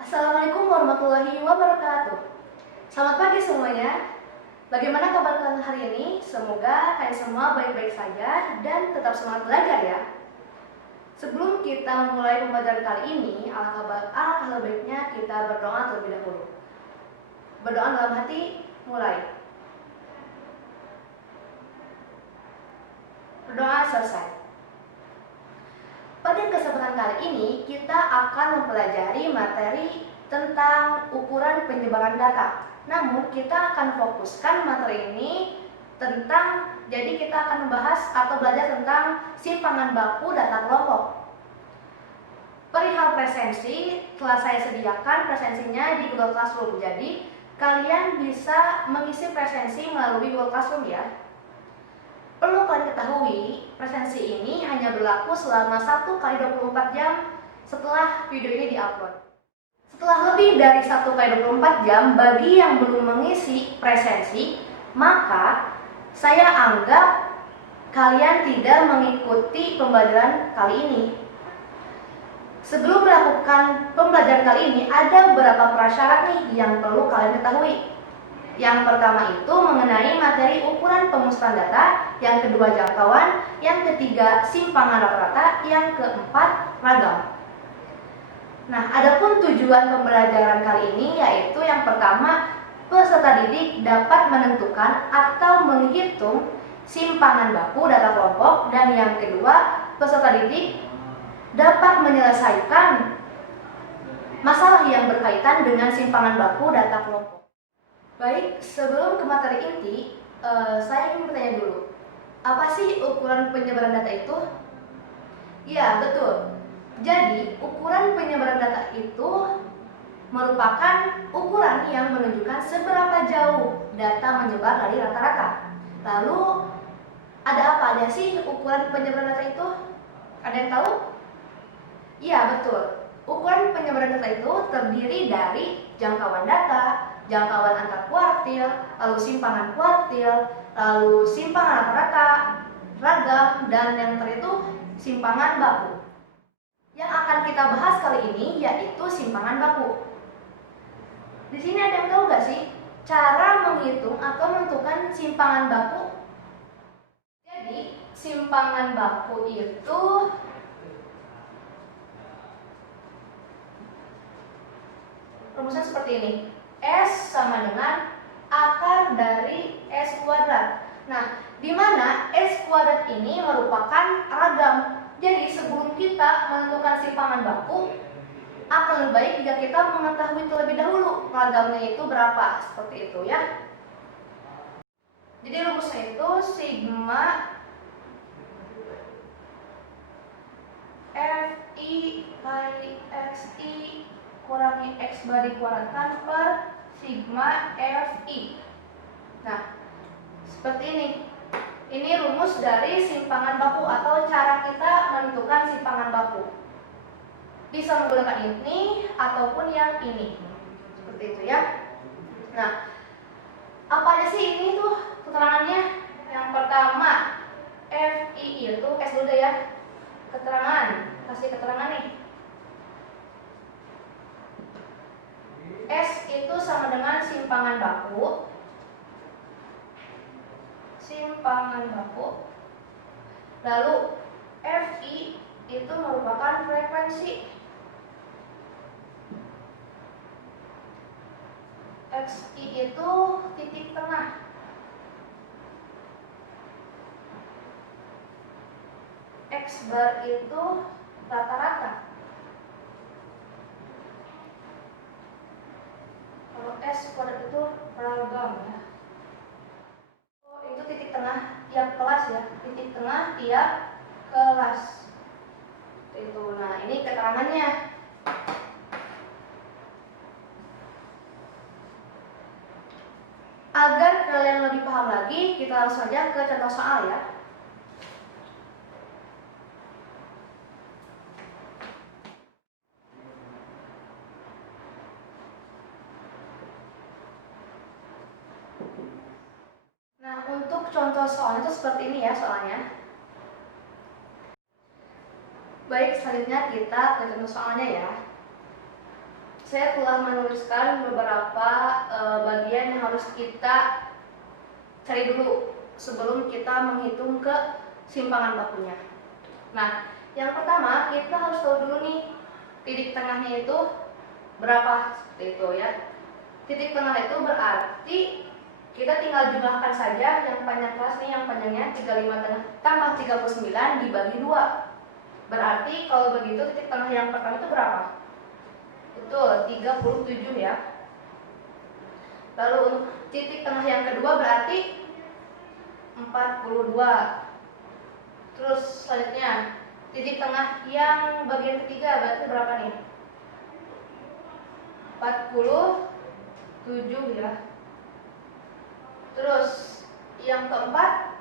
Assalamualaikum warahmatullahi wabarakatuh. Selamat pagi semuanya. Bagaimana kabar kalian hari ini? Semoga kalian semua baik-baik saja dan tetap semangat belajar ya. Sebelum kita memulai pembelajaran kali ini, alangkah baiknya kita berdoa terlebih dahulu. Berdoa dalam hati, mulai. Berdoa selesai. Pada kesempatan kali ini, kita akan mempelajari materi tentang ukuran penyebaran data. Namun, kita akan fokuskan materi ini jadi kita akan membahas atau belajar tentang simpangan baku data kelompok. Perihal presensi, telah saya sediakan presensinya di Google Classroom. Jadi, kalian bisa mengisi presensi melalui Google Classroom ya. Perlu kalian ketahui, presensi ini hanya berlaku selama 1 kali 24 jam setelah video ini diupload. Setelah lebih dari 1 kali 24 jam, bagi yang belum mengisi presensi, maka saya anggap kalian tidak mengikuti pembelajaran kali ini. Sebelum melakukan pembelajaran kali ini, ada beberapa prasyarat nih yang perlu kalian ketahui. Yang pertama itu mengenai materi ukuran pemusnahan data, yang kedua jangkauan, yang ketiga simpangan rata-rata, yang keempat ragam. Nah, adapun tujuan pembelajaran kali ini yaitu yang pertama, peserta didik dapat menentukan atau menghitung simpangan baku data kelompok, dan yang kedua, peserta didik dapat menyelesaikan masalah yang berkaitan dengan simpangan baku data kelompok. Baik, sebelum ke materi inti, saya ingin bertanya dulu. Apa sih ukuran penyebaran data itu? Ya, betul. Jadi, ukuran penyebaran data itu merupakan ukuran yang menunjukkan seberapa jauh data menyebar dari rata-rata. Lalu, ada apa aja sih ukuran penyebaran data itu? Ada yang tahu? Ya, betul. Ukuran penyebaran data itu terdiri dari jangkauan data, jangkauan antar kuartil, lalu simpangan kuartil, lalu simpangan rata-rata, ragam, dan yang terakhir itu simpangan baku. Yang akan kita bahas kali ini yaitu simpangan baku. Di sini ada yang tahu nggak sih cara menghitung atau menentukan simpangan baku? Jadi simpangan baku itu rumusnya seperti ini. S sama dengan akar dari S kuadrat. Nah, di mana S kuadrat ini merupakan ragam. Jadi, sebelum kita menentukan simpangan baku, akan lebih baik jika kita mengetahui terlebih dahulu ragamnya itu berapa. Seperti itu ya. Jadi, rumusnya itu sigma Fi kali Xi kurangi X bagi kuadratkan per sigma Fi. Nah, seperti ini. Ini rumus dari simpangan baku atau cara kita menentukan simpangan baku. Bisa menggunakan ini ataupun yang ini. Seperti itu ya. Nah, apa aja sih ini tuh keterangannya? Yang pertama, Fi itu S dulu ya. Keterangan, kasih keterangan nih. S itu sama dengan simpangan baku. Lalu Fi itu merupakan frekuensi. Xi itu titik tengah. X bar itu rata-rata. Kalau S kuadrat itu ragam ya. Itu titik tengah tiap kelas ya, titik tengah tiap kelas. Itu. Nah, ini keterangannya. Agar kalian lebih paham lagi, kita langsung saja ke contoh soal ya. Nah, untuk contoh soalnya itu seperti ini ya soalnya. Baik, selanjutnya kita ke contoh soalnya ya. saya telah menuliskan beberapa bagian yang harus kita cari dulu sebelum kita menghitung kesimpangan bakunya. Nah, yang pertama kita harus tahu dulu nih titik tengahnya itu berapa, seperti itu ya. Titik tengah itu berarti kita tinggal jumlahkan saja yang panjang kelas nih, yang panjangnya 35 tengah tambah 39 dibagi 2. Berarti kalau begitu titik tengah yang pertama itu berapa? Betul, 37 ya. Lalu untuk titik tengah yang kedua berarti 42. Terus selanjutnya titik tengah yang bagian ketiga berarti berapa nih? 47 ya. Terus yang keempat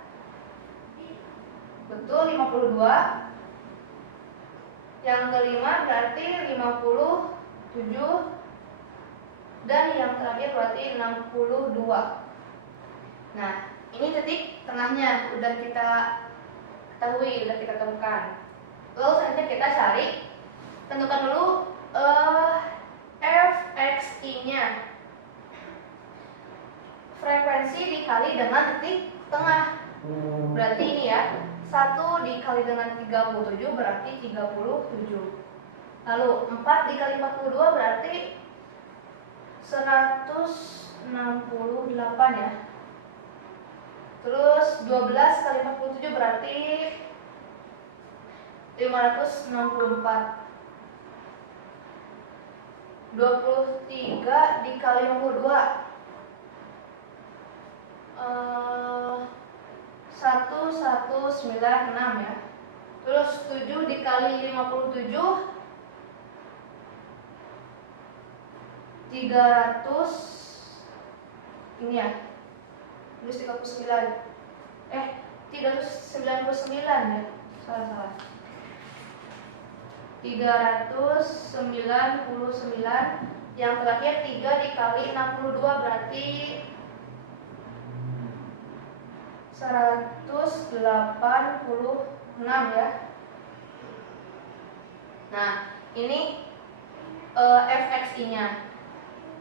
betul 52. Yang kelima berarti 57. Dan yang terakhir berarti 62. Nah, ini titik tengahnya udah kita ketahui, udah kita temukan. Lalu selanjutnya kita cari, tentukan dulu fxi-nya. Frekuensi dikali dengan titik tengah. Berarti ini ya, 1 dikali dengan 37 berarti 37. Lalu 4 dikali 42 berarti 168 ya. Terus 12 kali 47 berarti 564. 23 dikali 52 1196 ya. Terus 7 dikali 57 300 ini ya. Terus 39. 399 ya. Salah. 399. Yang terakhir 3 dikali 62 berarti 186 ya. Nah, ini fxi-nya.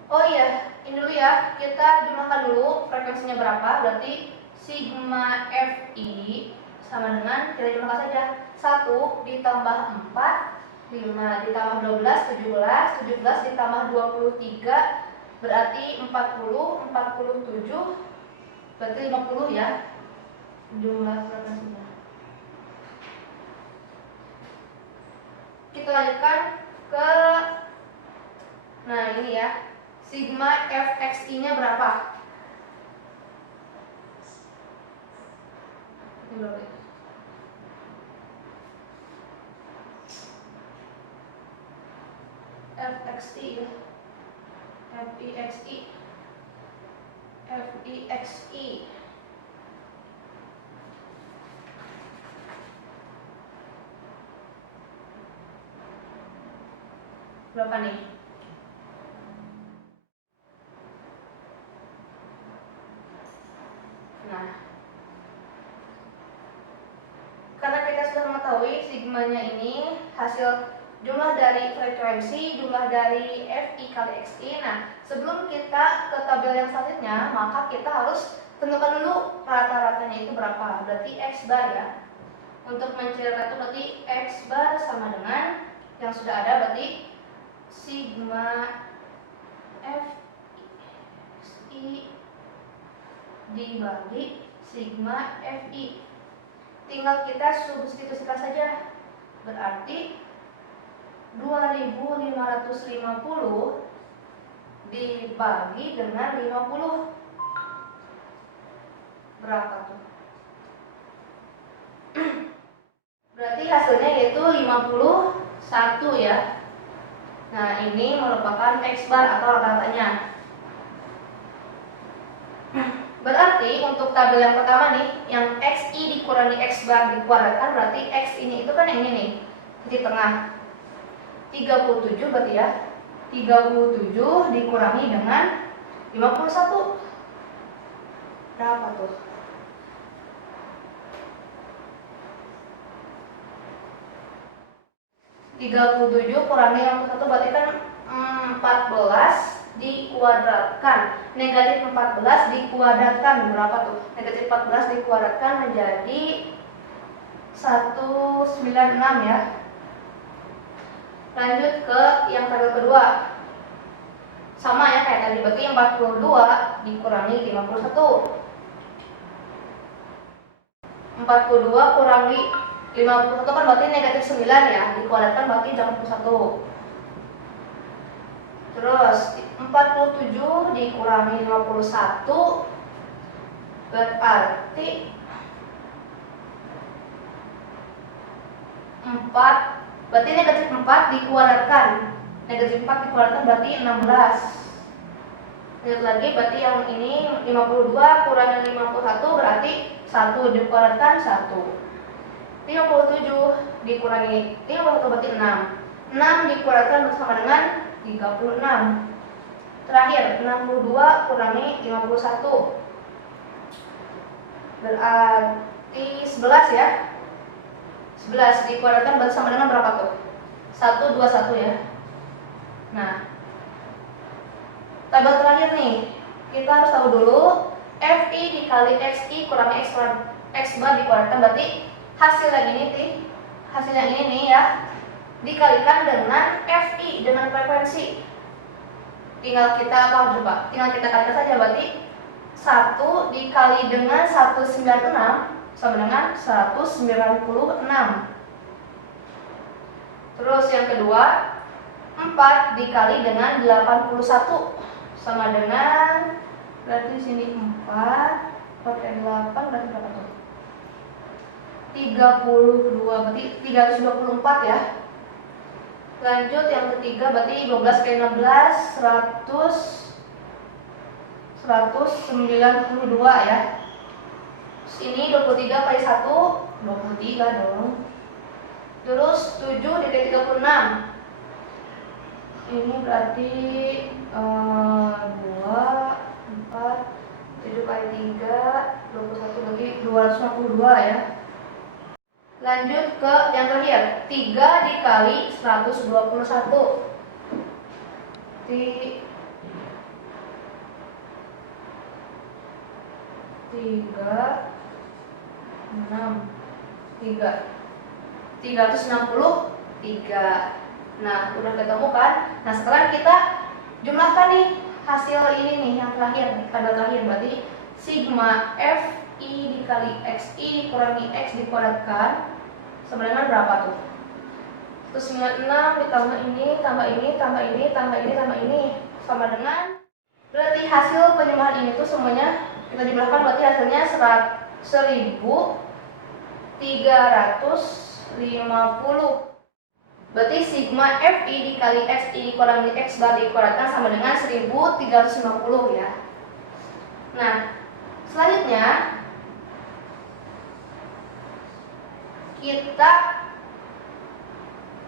Oh iya, ini dulu ya. Kita jumlahkan dulu frekuensinya berapa. Berarti sigma fi sama dengan, kita jumlahkan saja, 1 ditambah 4 5 ditambah 12 17 17 ditambah 23 berarti 40 47 berarti 50 ya jumlah frekuensinya. Kita lanjutkan ke, nah ini ya, sigma fxi nya berapa? Ini berapa ya? fxi ya, fixi berapa nih? Nah, karena kita sudah mengetahui sigmanya ini hasil jumlah dari frekuensi, jumlah dari fi kali xi. Nah, sebelum kita ke tabel yang selanjutnya, maka kita harus tentukan dulu rata-ratanya itu berapa. Berarti x bar ya. Untuk mencari rata berarti x bar sama dengan yang sudah ada, berarti sigma fi dibagi sigma fi. Tinggal kita substitusikan saja. Berarti 2550 dibagi dengan 50 berapa tuh? Berarti hasilnya yaitu 51 ya. Nah, ini merupakan x bar atau rata-ratanya. Berarti untuk tabel yang pertama nih, yang xi dikurangi x bar dikuadratkan, berarti x ini itu kan yang ini nih, titik tengah 37 berarti ya. 37 dikurangi dengan 51 berapa tuh? 37 kurangi 51 berarti kan 49 14 dikuadratkan. Negatif 14 dikuadratkan berapa tuh? Negatif 14 dikuadratkan menjadi 196 ya. Lanjut ke yang tabel kedua. Sama ya kayak tadi, berarti 42 dikurangi 51. 42 kurangi 51 kan berarti negatif 9 ya, dikuadratkan berarti 81. Terus 47 dikurangi 51 berarti 4, berarti negatif 4 dikuadratkan. Negatif 4 dikuadratkan berarti 16. Lihat lagi, berarti yang ini 52 kurangi 51 berarti 1 dikuadratkan 1. 57 dikurangi 51 berarti 6. 6 dikuadratkan bersama dengan 36. Terakhir 62 kurangi 51 berarti 11 ya. 11 dikuadratkan bersama dengan berapa tuh? 121 ya. Nah, tabel terakhir nih, kita harus tahu dulu FI dikali XI kurangi X bar dikuadratkan, berarti hasil yang ini nih, hasil yang ini nih ya, dikalikan dengan FI dengan frekuensi. Tinggal kita apa coba? Tinggal kita kalikan saja, berarti 1 dikali dengan 196 sama dengan 196. Terus yang kedua, 4 dikali dengan 81 sama dengan, berarti di sini 4 pakai 8 berarti berapa tuh? 32, berarti 324 ya. Lanjut yang ketiga, berarti 12 kali 16 192 ya. Terus ini 23 kali 1 23 dong. Terus 7 dikali 36. Ini berarti 2 4 7 kali 3 21 berarti 252 ya. Lanjut ke yang terakhir, 3 dikali 121. 3 6 363. Nah, udah ketemu kan? Nah, sekarang kita jumlahkan nih hasil ini nih yang terakhir, tabel terakhir, berarti sigma FI dikali XI dikurangi X dikuadratkan sama dengan berapa tuh? 196 ditambah ini, tambah ini, tambah ini, tambah ini, tambah ini sama dengan, berarti hasil penjumlahan ini tuh semuanya kita jumlahkan, berarti hasilnya 1350. Berarti sigma FI dikali XI dikurangi X bar dikuadratkan sama dengan 1350 ya. Nah, selanjutnya kita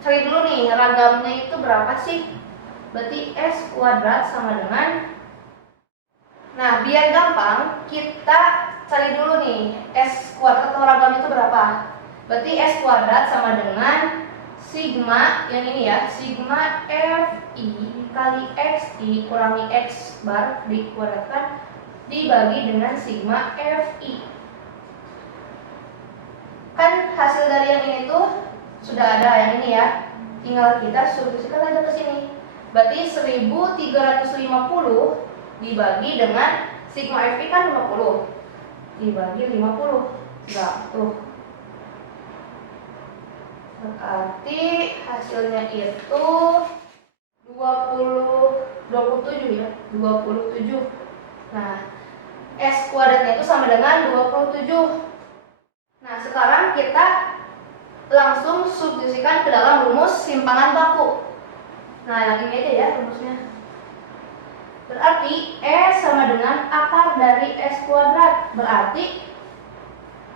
cari dulu nih ragamnya itu berapa sih. Berarti S kuadrat sama dengan, nah biar gampang kita cari dulu nih S kuadrat atau ragam itu berapa. Berarti S kuadrat sama dengan sigma yang ini ya, sigma FI dikali XI kurangi X bar dikuadratkan dibagi dengan sigma FI. Kan hasil dari yang ini tuh sudah ada yang ini ya, tinggal kita substitusikan aja ke sini. Berarti 1350 dibagi dengan sigma FI kan 50 dibagi 50. Nah, tuh. Berarti hasilnya itu 27 ya, 27. Nah, S kuadratnya itu sama dengan 27. Nah, sekarang kita langsung substitusikan ke dalam rumus simpangan baku. Nah, yang ini aja ya rumusnya. Berarti S sama dengan akar dari S kuadrat. Berarti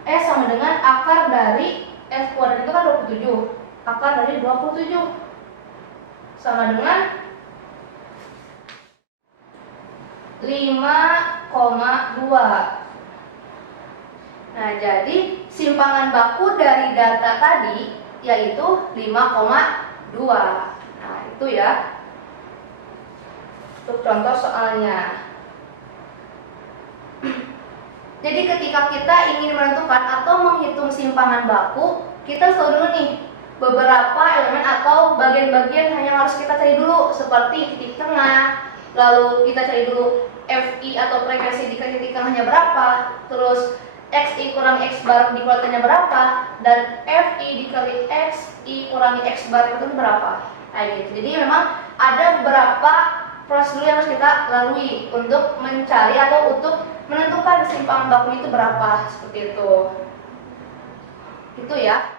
S sama dengan akar dari S kuadrat itu kan 27. Akar dari 27 sama dengan 5,2. Nah, jadi simpangan baku dari data tadi yaitu 5,2. Nah, itu ya. Untuk contoh soalnya. Jadi ketika kita ingin menentukan atau menghitung simpangan baku, kita harus tahu dulu nih beberapa elemen atau bagian-bagian yang harus kita cari dulu, seperti titik tengah, lalu kita cari dulu FI atau frekuensi di titik tengahnya berapa, terus XI kurang X bar dikualitasnya berapa, dan FI dikali XI kurangi X bar itu berapa. Nah gitu. Jadi memang ada beberapa prosedur yang harus kita lalui untuk mencari atau untuk menentukan simpangan baku itu berapa, seperti itu. Itu ya.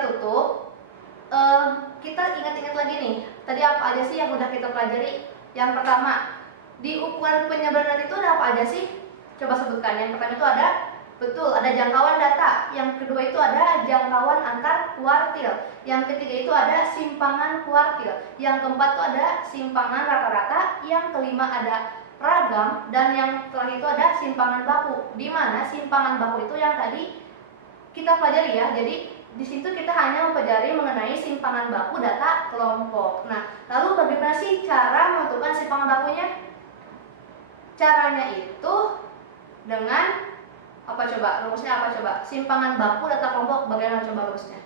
Tutup, kita ingat-ingat lagi nih, tadi apa aja sih yang udah kita pelajari? Yang pertama, di ukuran penyebaran itu ada apa aja sih? Coba sebutkan. Yang pertama itu ada, betul, ada jangkauan data. Yang kedua itu ada jangkauan antar kuartil. Yang ketiga itu ada simpangan kuartil. Yang keempat itu ada simpangan rata-rata. Yang kelima ada ragam, dan yang terakhir itu ada simpangan baku. Di mana simpangan baku itu yang tadi kita pelajari ya. Jadi di situ kita hanya mempelajari mengenai simpangan baku data kelompok. Nah, lalu bagaimana sih cara menentukan simpangan bakunya? Caranya itu dengan apa coba? Rumusnya apa coba? Simpangan baku data kelompok, bagaimana coba rumusnya?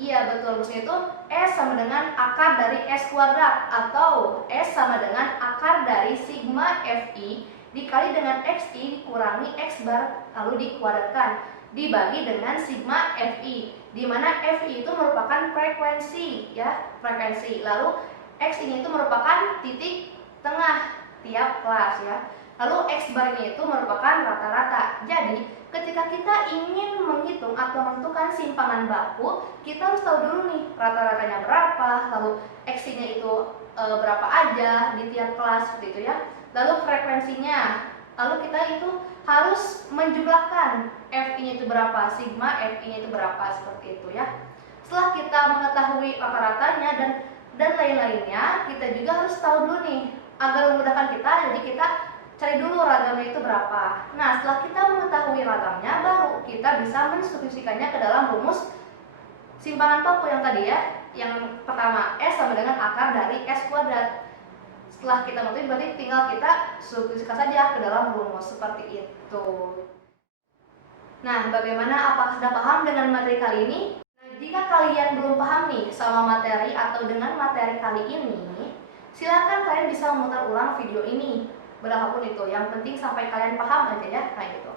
Iya betul, rumusnya itu S sama dengan akar dari S kuadrat, atau S sama dengan akar dari sigma Fi dikali dengan XI dikurangi X bar lalu dikuadratkan dibagi dengan sigma Fi, di mana Fi itu merupakan frekuensi ya, frekuensi. Lalu X ini itu merupakan titik tengah tiap kelas ya. Lalu X bar-nya itu merupakan rata-rata. Jadi ketika kita ingin menghitung atau menentukan simpangan baku, kita harus tahu dulu nih rata-ratanya berapa, lalu X-nya itu berapa aja di tiap kelas seperti itu ya. Lalu frekuensinya, lalu kita itu harus menjumlahkan Fi-nya itu berapa, sigma Fi-nya itu berapa, seperti itu ya. Setelah kita mengetahui rata-ratanya dan lain-lainnya, kita juga harus tahu dulu nih agar memudahkan kita, jadi kita cari dulu ragamnya itu berapa. Nah, setelah kita mengetahui ragamnya, baru kita bisa mensubstitusikannya ke dalam rumus simpangan baku yang tadi ya. Yang pertama, S sama dengan akar dari S kuadrat. Setelah kita ngerti, berarti tinggal kita substitusikan saja ke dalam rumus seperti itu. Nah, bagaimana? Apakah sudah paham dengan materi kali ini? Nah, jika kalian belum paham nih sama materi atau dengan materi kali ini, silakan kalian bisa memutar ulang video ini, berapapun itu. Yang penting sampai kalian paham aja ya, kayak gitu.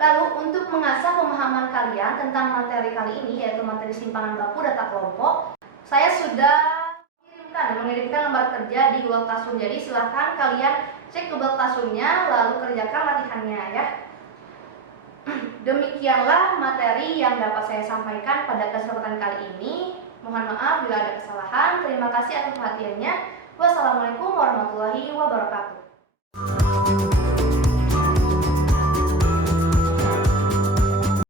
Lalu untuk mengasah pemahaman kalian tentang materi kali ini, yaitu materi simpangan baku data kelompok, saya sudah mengirimkan lembar kerja di Google Classroom. Jadi silahkan kalian cek Google Classroom-nya lalu kerjakan latihannya ya. Demikianlah materi yang dapat saya sampaikan pada kesempatan kali ini. Mohon maaf bila ada kesalahan. Terima kasih atas perhatiannya. Wassalamualaikum warahmatullahi wabarakatuh.